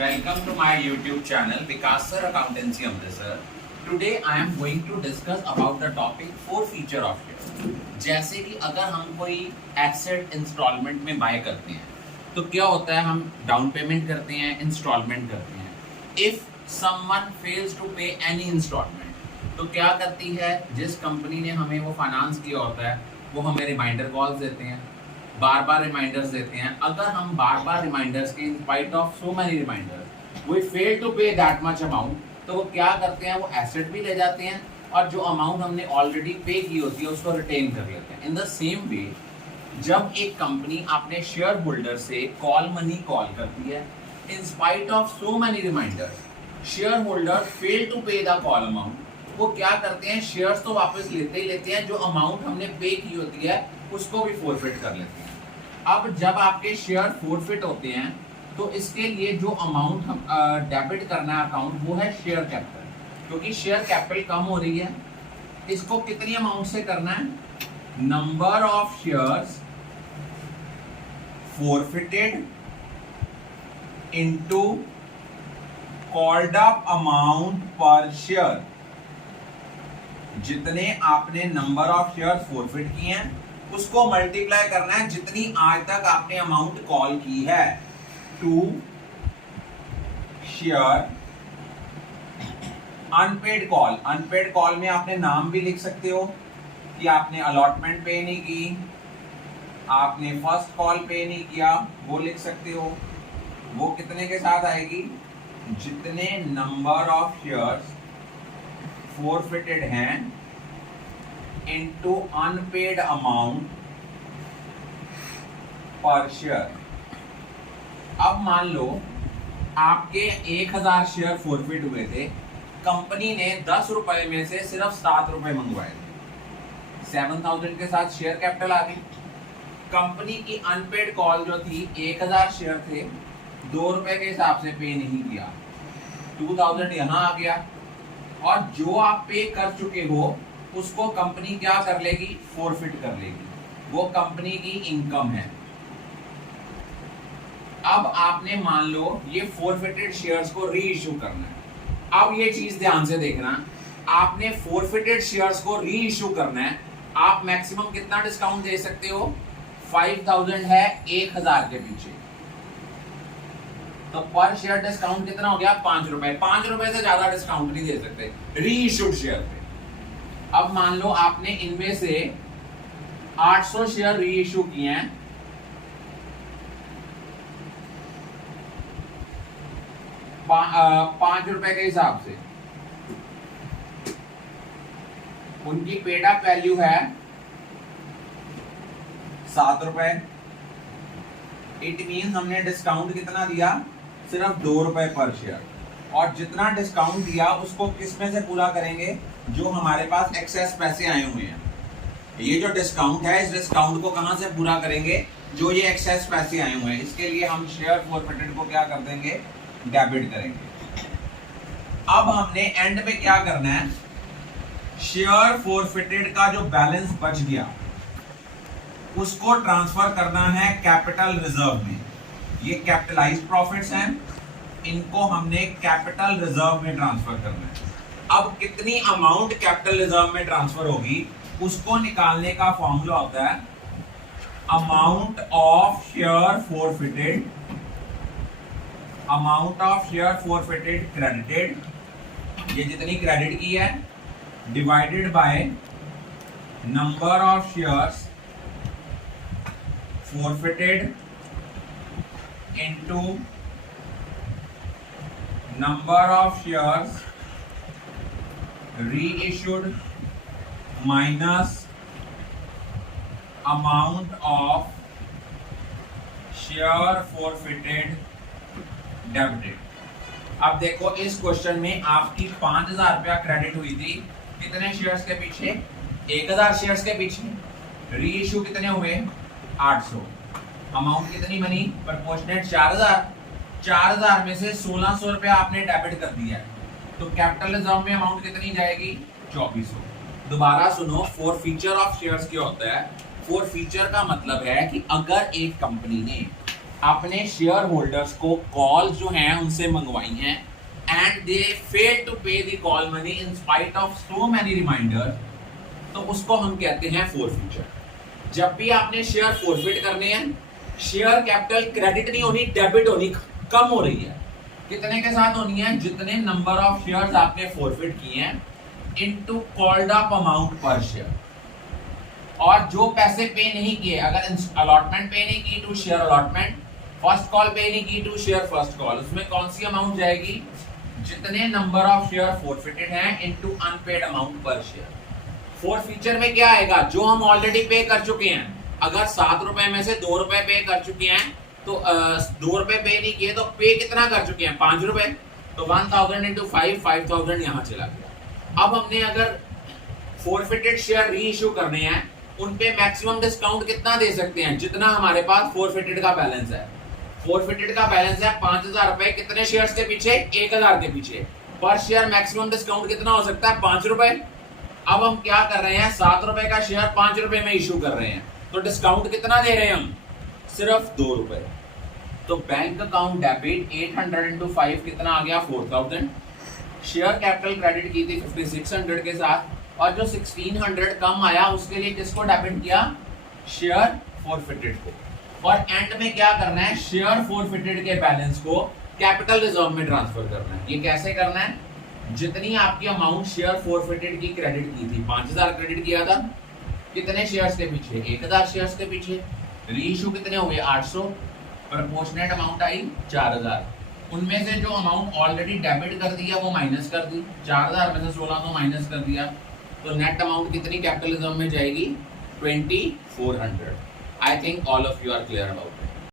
Welcome to my YouTube channel Vikas Sir Accountancy Amritsar. Today I am going to discuss about the topic 4 feature of share. जैसे कि अगर हम कोई asset instalment में bye करते हैं तो क्या होता है, हम डाउन पेमेंट करते हैं, इंस्टॉलमेंट करते हैं. इफ समवन फेल्स टू पे एनी इंस्टॉलमेंट तो क्या करती है, जिस कंपनी ने हमें वो फाइनेंस किया होता है वो हमें रिमाइंडर कॉल्स देते हैं, बार बार रिमाइंडर्स देते हैं. अगर हम बार बार रिमाइंडर्स के in spite of so many reminders we fail to pay that much amount, तो वो क्या करते हैं, वो एसेट भी ले जाते हैं और जो अमाउंट हमने ऑलरेडी पे की होती है उसको रिटेन कर लेते हैं. इन द सेम वे जब एक कंपनी अपने शेयर होल्डर से कॉल मनी कॉल करती है, in spite of so many reminders shareholder fail to pay the call amount, वो क्या करते हैं, शेयर्स तो वापस लेते ही लेते हैं, जो अमाउंट हमने पे की होती है उसको भी फोरफिट कर लेते हैं. अब जब आपके शेयर फोरफिट होते हैं तो इसके लिए जो अमाउंट हम डेबिट करना है अकाउंट, वो है शेयर कैपिटल. क्योंकि शेयर कैपिटल कम हो रही है, इसको कितनी अमाउंट से करना है, number of shares forfeited into called up amount पर शेयर. जितने आपने नंबर ऑफ शेयर फोरफिट किए हैं उसको मल्टीप्लाई करना है जितनी आज तक आपने अमाउंट कॉल की है, to share unpaid call. Unpaid call में आपने नाम भी लिख सकते हो कि आपने अलॉटमेंट पे नहीं की, आपने फर्स्ट कॉल पे नहीं किया, वो लिख सकते हो. वो कितने के साथ आएगी, जितने नंबर ऑफ शेयर्स फोरफिटेड हैं इनटू अनपेड अमाउंट पर शेयर. अब मान लो आपके 1000 शेयर फोरफिट हुए थे, कंपनी ने 10 रुपए में से सिर्फ 7 रुपए मंगवाए थे, 7000 के साथ शेयर कैपिटल आ गई. कंपनी की अनपेड कॉल जो थी, 1000 शेयर थे, 2 रुपए के हिसाब से पे नहीं किया, 2000 यहां आ गया, और जो आप पे कर चुके हो उसको कंपनी क्या कर लेगी, फोरफिट कर लेगी. वो कंपनी की इनकम है. अब आपने मान लो ये फोरफिटेड शेयर्स को री इश्यू करना है. अब ये चीज ध्यान से देखना, आपने फोरफिटेड शेयर्स को री इश्यू करना है. आप मैक्सिमम कितना डिस्काउंट दे सकते हो, 5000 है 1000 के पीछे, तो पर शेयर डिस्काउंट कितना हो गया, 5 रुपए. 5 रुपए से ज्यादा डिस्काउंट नहीं दे सकते री इश्यूड शेयर पे. अब मान लो आपने इनमें से 800 शेयर री इश्यू किए हैं, पांच रुपए के हिसाब से. उनकी पेड अप वैल्यू है 7 रुपए. इट मीन हमने डिस्काउंट कितना दिया, सिर्फ 2 रुपए पर शेयर. और जितना डिस्काउंट दिया उसको किस में से पूरा करेंगे, जो हमारे पास एक्सेस पैसे आए हुए हैं. ये जो डिस्काउंट है, इस डिस्काउंट को कहां से पूरा करेंगे, जो ये एक्सेस पैसे आए हुए हैं, इसके लिए हम शेयर फोरफिटेड को क्या कर देंगे, डेबिट करेंगे. अब हमने एंड पे क्या करना है, शेयर फोरफिटेड का जो बैलेंस बच गया उसको ट्रांसफर करना है कैपिटल रिजर्व में. ये कैपिटलाइज्ड प्रॉफिट्स हैं, इनको हमने कैपिटल रिजर्व में ट्रांसफर करना है. अब कितनी अमाउंट कैपिटल रिजर्व में ट्रांसफर होगी उसको निकालने का फॉर्मूला होता है amount of share forfeited, amount of share forfeited credited, ये जितनी क्रेडिट की है, divided by number of shares forfeited into number of shares reissued minus amount of share forfeited debited. अब देखो इस क्वेश्चन में आपकी 5000 रुपया क्रेडिट हुई थी, कितने शेयर्स के पीछे, 1000 शेयर्स के पीछे. री इश्यू कितने हुए, 800. अमाउंट कितनी बनी, प्रपोर्शनेट 4000. 4000 में से 1600 रुपया आपने डेबिट कर दिया है, तो कैपिटल रिजर्व में अमाउंट कितनी जाएगी, 2400. दोबारा सुनो, फोर फीचर ऑफ शेयर्स क्या होता है. फोर फीचर का मतलब है कि अगर एक कंपनी ने अपने शेयर होल्डर्स को कॉल जो हैं उनसे मंगवाई हैं and they fail to pay the call money in spite of so many reminder, तो उसको हम कहते हैं फोरफीचर। जब भी आपने शेयर फोरफिट करने हैं, शेयर कैपिटल क्रेडिट नहीं होनी, डेबिट होनी, कम हो रही है। कितने के साथ होनी है? जितने नंबर ऑफ शेयर्स आपने फोरफिट किए हैं इनटू कॉल्ड अप अमाउंट पर शेयर। और जो पैसे पे नहीं किए, अगर अलॉटमेंट पे नहीं की to share allotment, first call pay नहीं की टू शेयर फर्स्ट कॉल, उसमें कौन सी अमाउंट जाएगी? जितने नंबर ऑफ शेयर फोरफिटेड हैं इनटू अनपेड अमाउंट पर शेयर। फोर्थ फीचर में क्या आएगा? जो हम ऑलरेडी पे कर चुके हैं, अगर 7 रुपए में से 2 रुपए पे कर चुके हैं तो 2 रुपए पे नहीं किए तो पे कितना कर चुके हैं? 5 रुपए। तो 1000 इंटू 5000 यहाँ चला गया। अब हमने अगर फोरफिटेड शेयर री इश्यू करने हैं, उन पे मैक्सिमम डिस्काउंट कितना दे सकते हैं? जितना हमारे पास फोरफिटेड का बैलेंस है। फोरफिटेड का बैलेंस है 5000 रुपए, कितने शेयर्स के पीछे? 1000 के पीछे। पर शेयर मैक्सिमम डिस्काउंट कितना हो सकता है? 5 रुपए। अब हम क्या कर रहे हैं? 7 रुपए का शेयर 5 रुपए में इशू कर रहे हैं, तो डिस्काउंट कितना दे रहे हैं हम? सिर्फ 2 रुपए। तो बैंक अकाउंट डेबिट 800 इंटू 5 कितना आ गया? 4000। शेयर कैपिटल क्रेडिट की थी 5600 के साथ, और जो 1600 कम आया उसके लिए किसको डेबिट किया? शेयर फोरफिटेड को। और एंड में क्या करना है? शेयर फोरफिटेड के बैलेंस को कैपिटल रिजर्व में ट्रांसफर करना है। ये कैसे करना है? जितनी आपकी अमाउंट शेयर फोरफिटेड की क्रेडिट की थी, 5000 क्रेडिट किया था, कितने शेयर्स के पीछे? 1000 शेयर्स के पीछे। री इशू कितने हुए? 800। Proportionate amount I 4000। उनमें से जो अमाउंट ऑलरेडी डेबिट कर दिया वो माइनस कर दी, 4000 में से 1600 माइनस कर दिया, तो नेट अमाउंट कितनी कैपिटल रिजर्व में जाएगी? 2400। I think all of you are clear about